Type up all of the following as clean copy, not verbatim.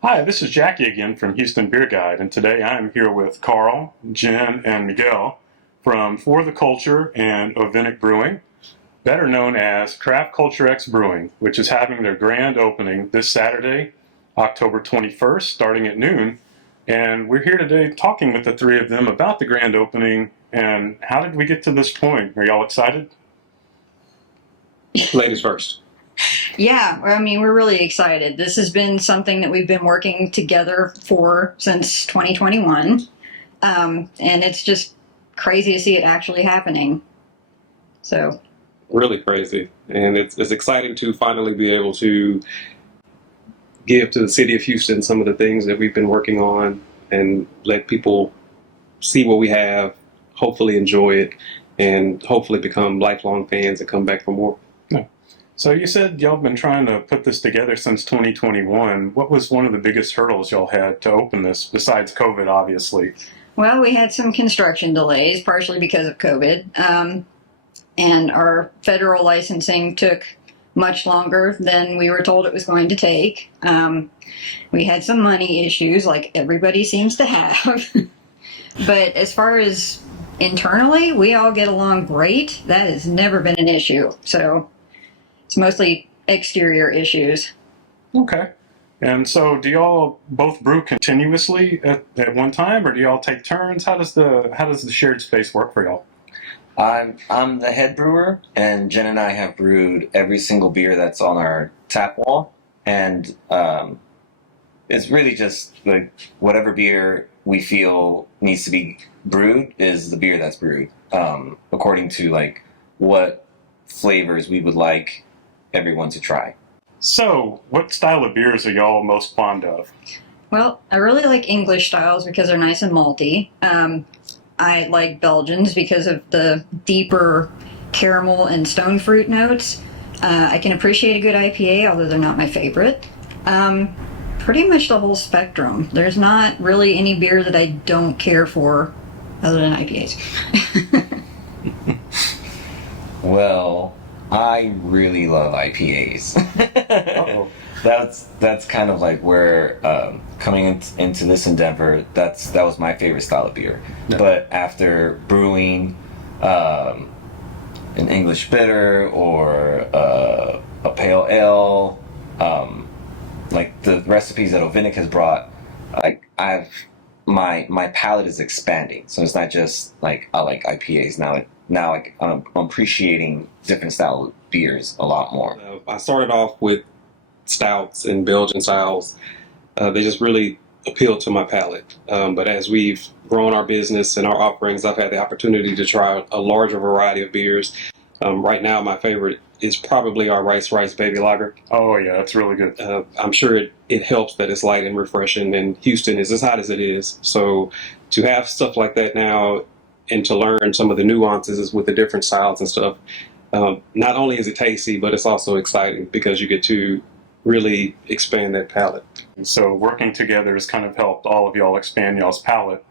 Hi, this is Jackie again from Houston Beer Guide, and today I'm here with Carl, Jen, and Miguel from For the Culture and Ovinic Brewing, better known as Craft Culture X Brewing, which is having their grand opening this Saturday, October 21st, starting at noon. And we're here today talking with the three of them about the grand opening and how did we get to this point? Are y'all excited? Ladies first. Yeah, I mean, we're really excited. This has been something that we've been working together for since 2021. And it's just crazy to see it actually happening. So, Really crazy. And it's exciting to finally be able to give to the city of Houston some of the things that we've been working on and let people see what we have, hopefully enjoy it, and hopefully become lifelong fans and come back for more. So you said y'all been trying to put this together since 2021. What was one of the biggest hurdles y'all had to open this, besides COVID, obviously? well, we had some construction delays, partially because of COVID. And our federal licensing took much longer than we were told it was going to take. We had some money issues, like everybody seems to have. But as far as internally, we all get along great. That has never been an issue. So it's mostly exterior issues. Okay. And so do y'all both brew continuously at one time, or do y'all take turns? How does the shared space work for y'all? I'm the head brewer, and Jen and I have brewed every single beer that's on our tap wall, and it's really just like whatever beer we feel needs to be brewed is the beer that's brewed, according to like what flavors we would like everyone to try. So, what style of beers are y'all most fond of? Well, I really like English styles because they're nice and malty. I like Belgians because of the deeper caramel and stone fruit notes. I can appreciate a good IPA, although they're not my favorite. Pretty much the whole spectrum. There's not really any beer that I don't care for other than IPAs. Well, I really love IPAs. Uh-oh. That's kind of like where coming into this endeavor. That was my favorite style of beer. Yeah. But after brewing an English bitter or a pale ale, like the recipes that Ovinic has brought, like my palate is expanding. So it's not just like I like IPAs now. Now like, I'm appreciating different style beers a lot more. I started off with stouts and Belgian styles. They just really appeal to my palate. But as we've grown our business and our offerings, I've had the opportunity to try a larger variety of beers. Right now, my favorite is probably our Rice Baby Lager. Oh yeah, that's really good. I'm sure it helps that it's light and refreshing, and Houston is as hot as it is. So to have stuff like that now and to learn some of the nuances with the different styles and stuff, not only is it tasty, but it's also exciting because you get to really expand that palate. And so working together has kind of helped all of y'all expand y'all's palate.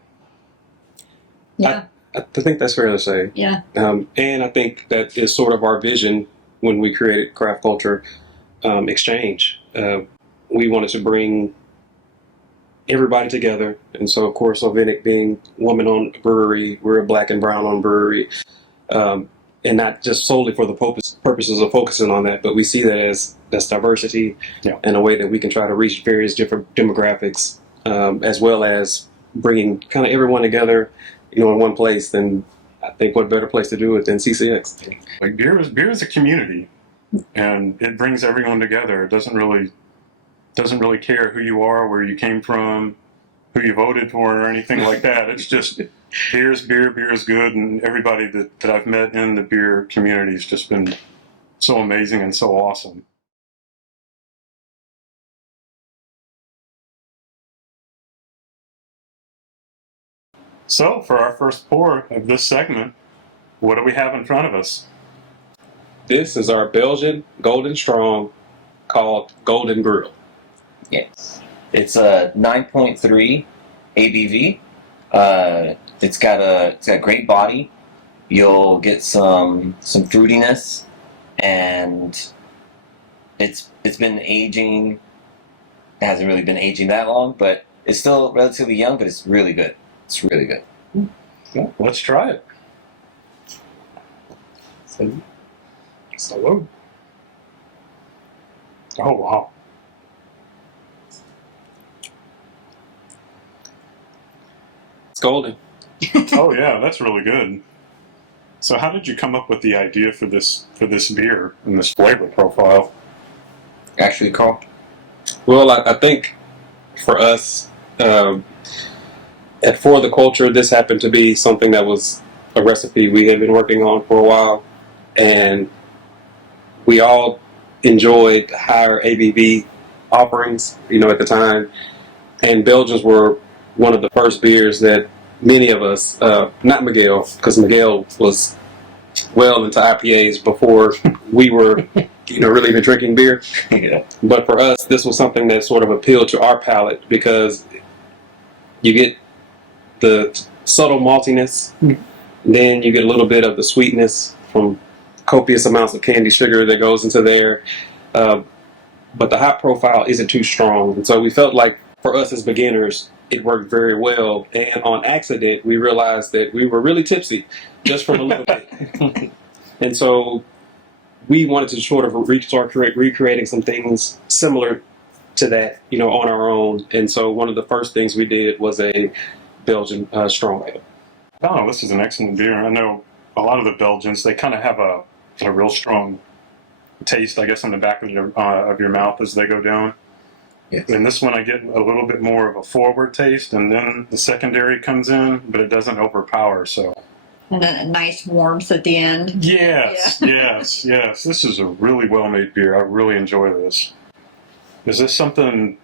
Yeah, I think that's fair to say. yeah. And I think that is sort of our vision when we created Craft Culture Exchange. We wanted to bring everybody together. And so, of course, Ovinic being woman-owned brewery, we're a black and brown-owned brewery. And not just solely for the purposes of focusing on that, but we see that as diversity. Yeah. And a way that we can try to reach various different demographics, as well as bringing kind of everyone together, in one place. Then I think what better place to do it than CCX? Like beer is a community, and it brings everyone together. It doesn't really care who you are, where you came from, who you voted for, or anything like that. It's just beer is good, and everybody that I've met in the beer community has just been so amazing and so awesome. So, for our first pour of this segment, what do we have in front of us? This is our Belgian Golden Strong called Golden Grill. Yes, it's a 9.3 ABV. It's got great body. You'll get some fruitiness, and it's been aging hasn't really been aging that long, but it's still relatively young, but it's really good. It's really good. Well, let's try it. Salute. Oh, wow. It's golden. Oh, yeah, that's really good. So how did you come up with the idea for this beer and this flavor profile? Actually, Carl. Well, I think for us, at For the Culture, this happened to be something that was a recipe we had been working on for a while, and we all enjoyed higher ABV offerings, at the time. And Belgians were one of the first beers that many of us, not Miguel, because Miguel was well into IPAs before we were, really even drinking beer. Yeah. But for us, this was something that sort of appealed to our palate because you get the subtle maltiness, then you get a little bit of the sweetness from copious amounts of candy sugar that goes into there. But the hop profile isn't too strong. And so we felt like for us as beginners, it worked very well. And on accident, we realized that we were really tipsy just from a little bit. And so we wanted to sort of start recreating some things similar to that, on our own. And so one of the first things we did was a Belgian strong ale. Oh, this is an excellent beer. I know a lot of the Belgians, they kind of have a real strong taste, I guess, on the back of your mouth as they go down. Yes. And this one, I get a little bit more of a forward taste, and then the secondary comes in, but it doesn't overpower. So, And then a nice warmth at the end. yes, yes. This is a really well-made beer. I really enjoy this. Is this something?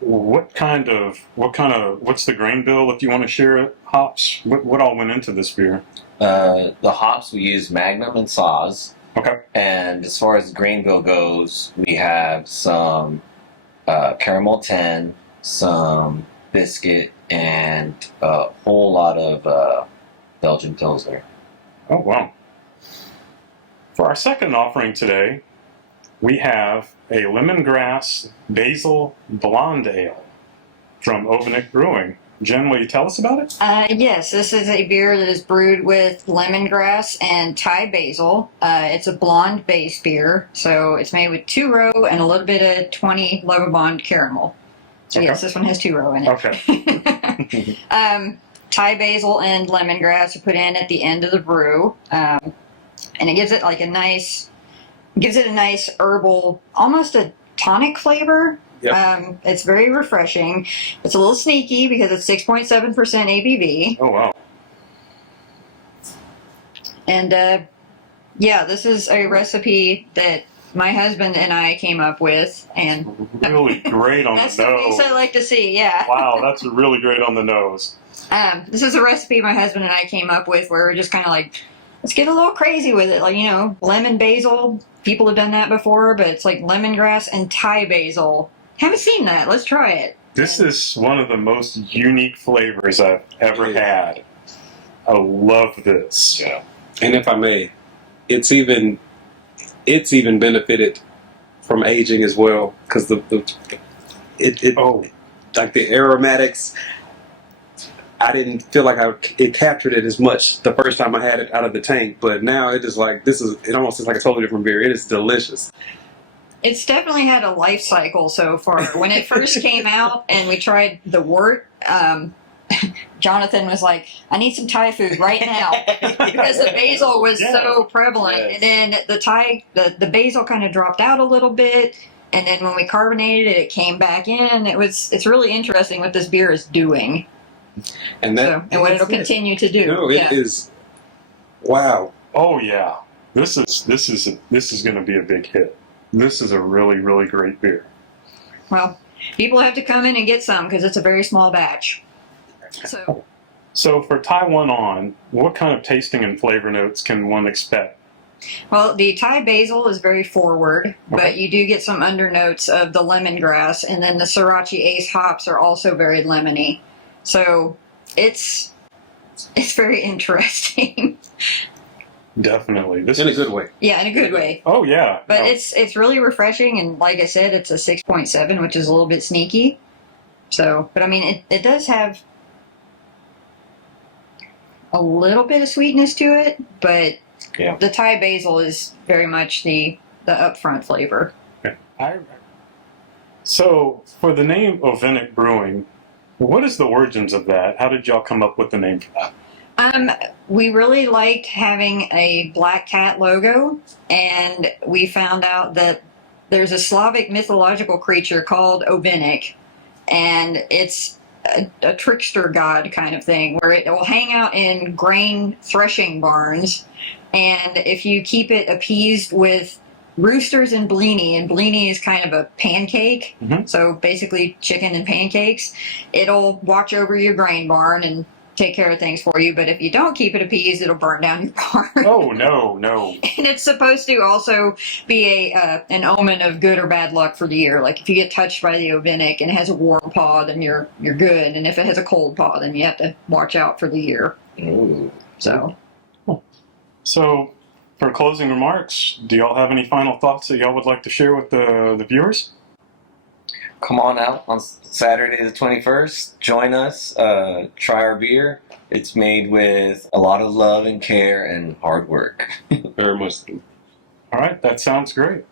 What's the grain bill, if you want to share it? Hops. What all went into this beer? The hops, we use Magnum and Saaz. Okay. And as far as the grain bill goes, we have some caramel 10, some biscuit, and a whole lot of Belgian Pilsner. Oh, wow. For our second offering today, we have a lemongrass basil blonde ale from Ovenic Brewing. Jen, will you tell us about it? Yes, this is a beer that is brewed with lemongrass and Thai basil. It's a blonde base beer, so it's made with 2-row and a little bit of 20 Lovibond caramel. So yes, this one has 2-row in it. Okay. Thai basil and lemongrass are put in at the end of the brew, and it gives it a nice herbal, almost a tonic flavor. Yep. It's very refreshing. It's a little sneaky because it's 6.7% ABV. Oh, wow. And this is a recipe that my husband and I came up with, and Really great on that's the the nose. piece I like to see. Yeah. Wow, that's really great on the nose. This is a recipe my husband and I came up with where we're just kind of let's get a little crazy with it. Lemon basil. People have done that before, but it's like lemongrass and Thai basil. Haven't seen that. Let's try it. This is one of the most unique flavors I've ever had. I love this. Yeah. And if I may, it's even benefited from aging as well because like the aromatics, I didn't feel like it captured it as much the first time I had it out of the tank, but now it is it almost is like a totally different beer. It is delicious. It's definitely had a life cycle so far. When it first came out and we tried the wort, Jonathan was like, I need some Thai food right now because the basil was so prevalent. Yes. And then the basil kind of dropped out a little bit. And then when we carbonated it, it came back in. It's really interesting what this beer is doing. And what it'll continue to do. No, it is. Wow. Oh yeah. This is going to be a big hit. This is a really, really great beer. Well, people have to come in and get some because it's a very small batch. So for Taiwan on, what kind of tasting and flavor notes can one expect? Well, the Thai basil is very forward, but you do get some undernotes of the lemongrass, and then the Sriracha Ace hops are also very lemony. So it's very interesting. Definitely. This In a is good way. Yeah, in a good way. Oh yeah. But No. it's really refreshing, and like I said, it's a 6.7, which is a little bit sneaky. So, but I mean, it does have a little bit of sweetness to it, but Yeah. the Thai basil is very much the upfront flavor. So for the name Ovenic Brewing, what is the origins of that? How did y'all come up with the name for that? We really liked having a black cat logo, and we found out that there's a Slavic mythological creature called Ovenic, and it's a trickster god kind of thing, where it will hang out in grain threshing barns, and if you keep it appeased with roosters and blini is kind of a pancake, Mhm. so basically chicken and pancakes, it'll watch over your grain barn and take care of things for you, but if you don't keep it appeased, it'll burn down your barn. Oh no. And it's supposed to also be an omen of good or bad luck for the year. Like if you get touched by the Ovenic and it has a warm paw, then you're good, and if it has a cold paw, then you have to watch out for the year. Ooh. So So for closing remarks, do y'all have any final thoughts that y'all would like to share with the viewers? Come on out on Saturday the 21st. Join us. Try our beer. It's made with a lot of love and care and hard work. Very much. All right, that sounds great.